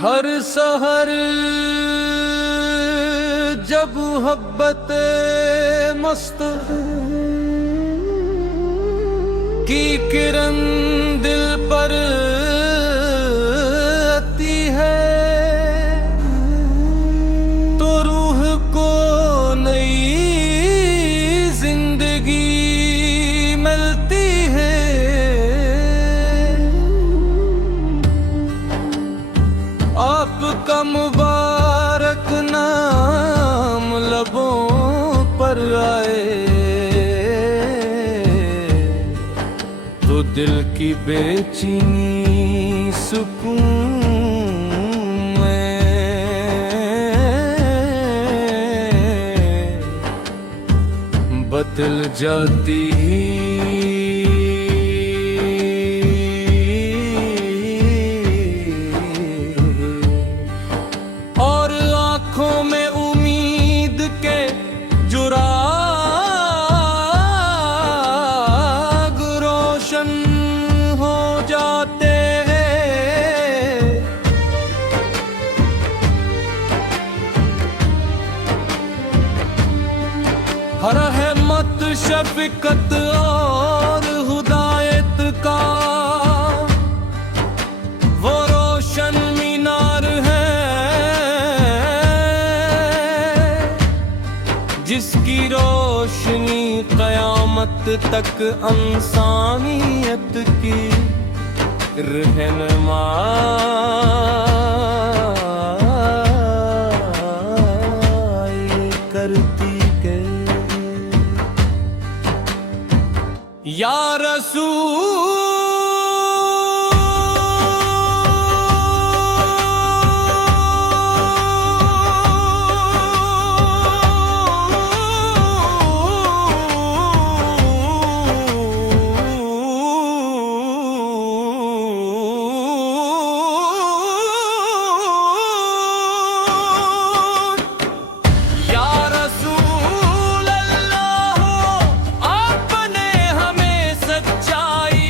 हर सहर जब मोहब्बत मस्त की किरण दिल पर आती है तो रूह को नई जिंदगी मिलती है। आपका मुबारक नाम लबों पर आए तो दिल की बेचैनी सुकून में बदल जाती और आँखों में उम्मीद के जुराग रोशन हो जाते हैं। हर रहमत शफकत और हुदायत का वो रोशन मीनार है जिसकी रोशनी क़यामत तक इंसानियत की रहनुमाई करती है। या रसूल अल्लाह आपने हमें सच्चाई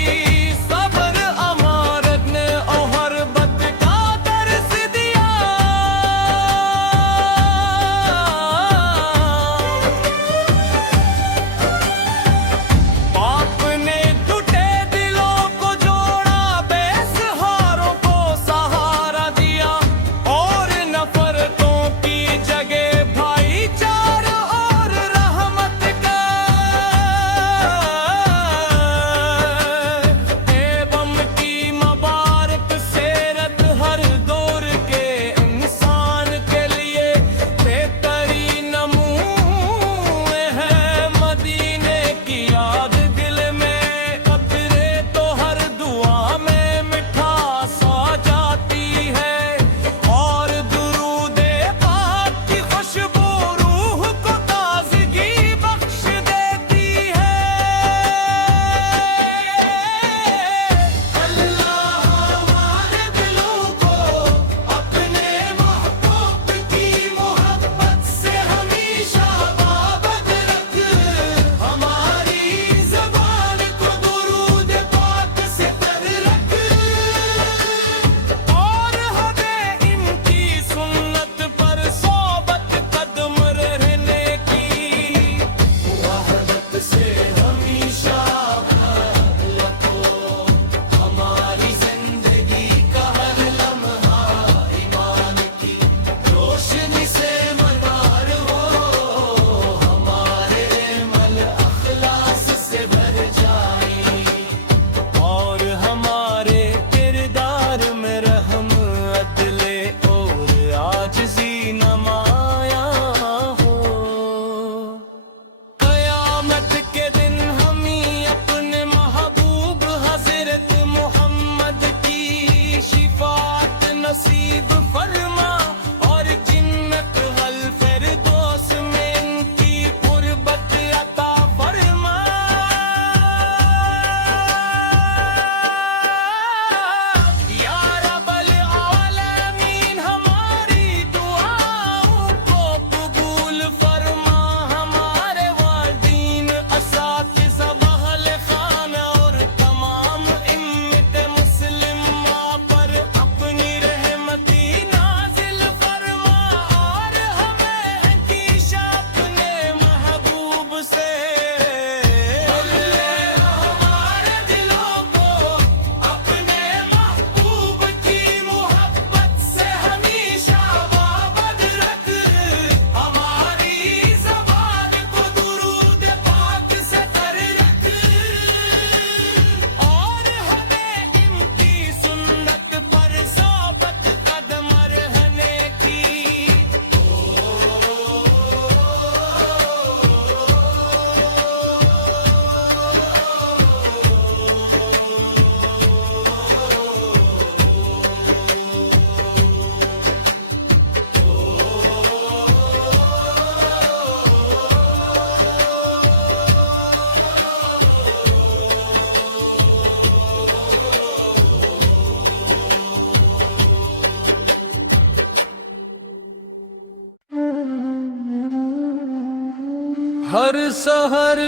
हर सहर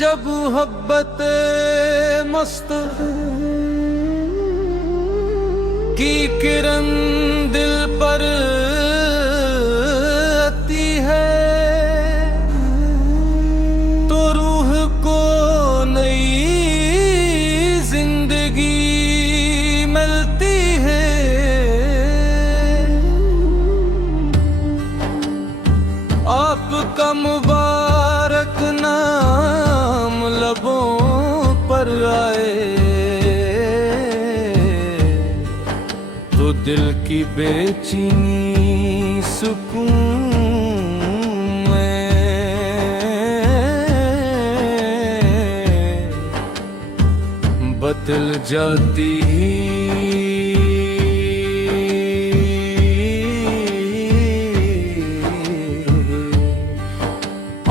जब मोहब्बत मस्त की किरण दिल पर आती है तो रूह को नई जिंदगी मिलती है। आपका मुबारक नाम लबों पर आए तो दिल की बेचैनी सुकून में बदल जाती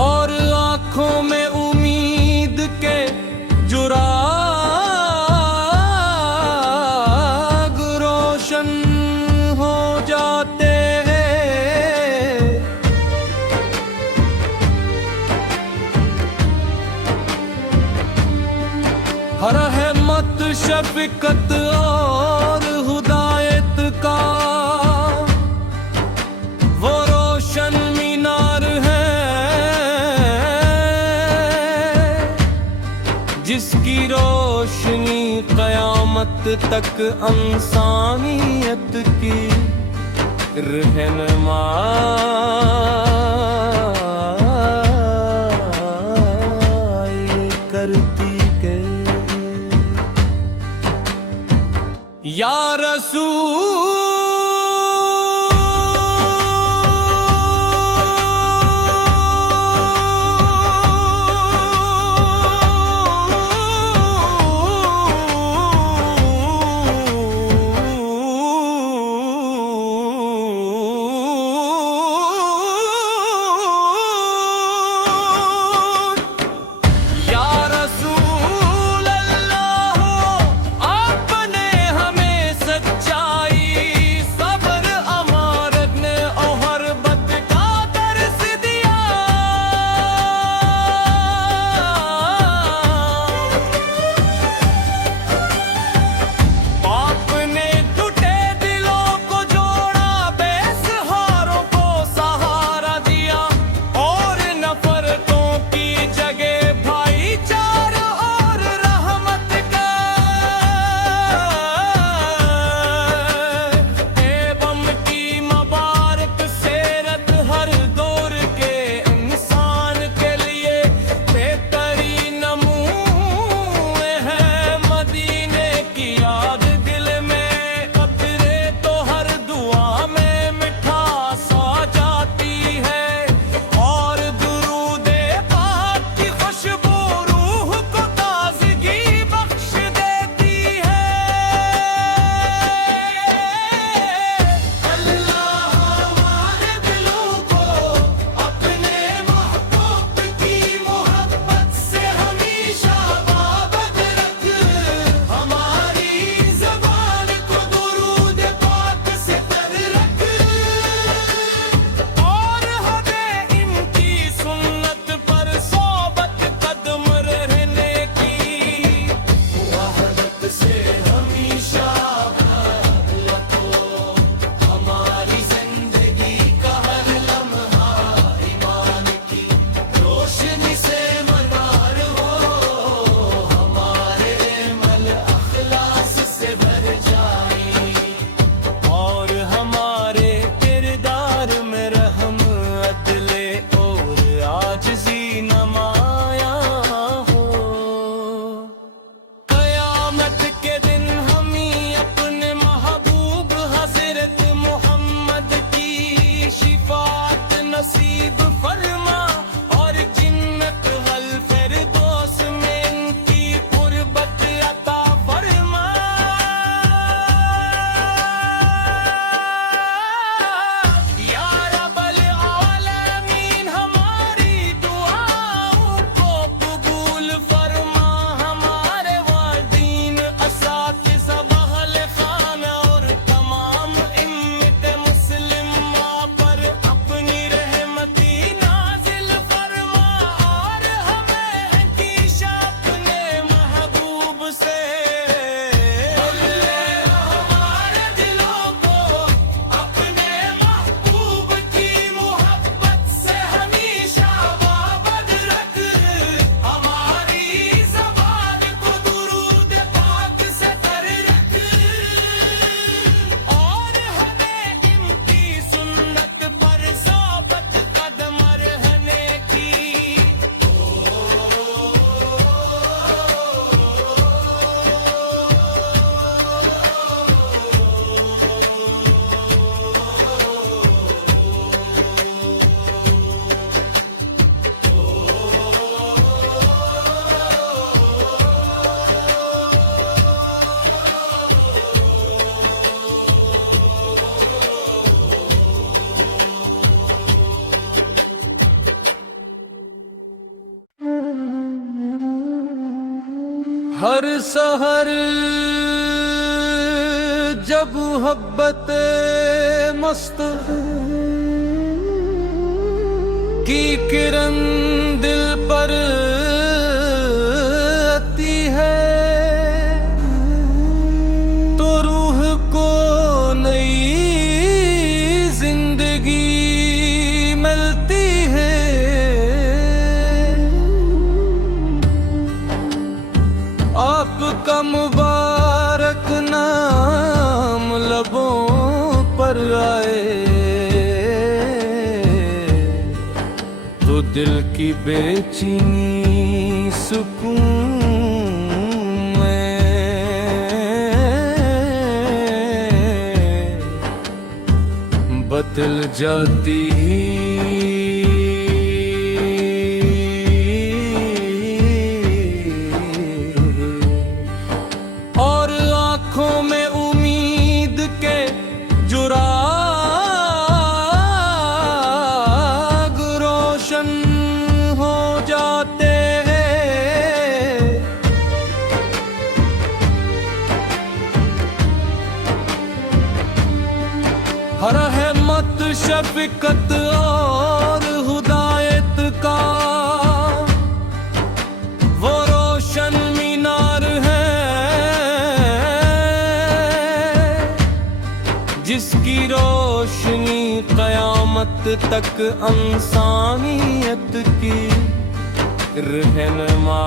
और आँखों में उम्मीद के जुराग रोशन हो जाते हैं। हर रहमत शफकत और हुदायत का वो रोशन मीनार है जिसकी रोशनी क़यामत तक इंसानियत की रहनुमाई करती है। या रसूल हर सहर जब मोहब्बत मस्त की किरण दिल पर आती है तो रूह को नई जिंदगी मिलती है। आपका मुबारक नाम लबों पर आए तो दिल की बेचैनी सुकून में बदल जाती और आँखों में उम्मीद के जुराग रोशन हो जाते हैं। हर रहमत शफकत और हुदायत का वो रोशन मीनार है जिसकी रोशनी क़यामत तक इंसानियत की रहनुमा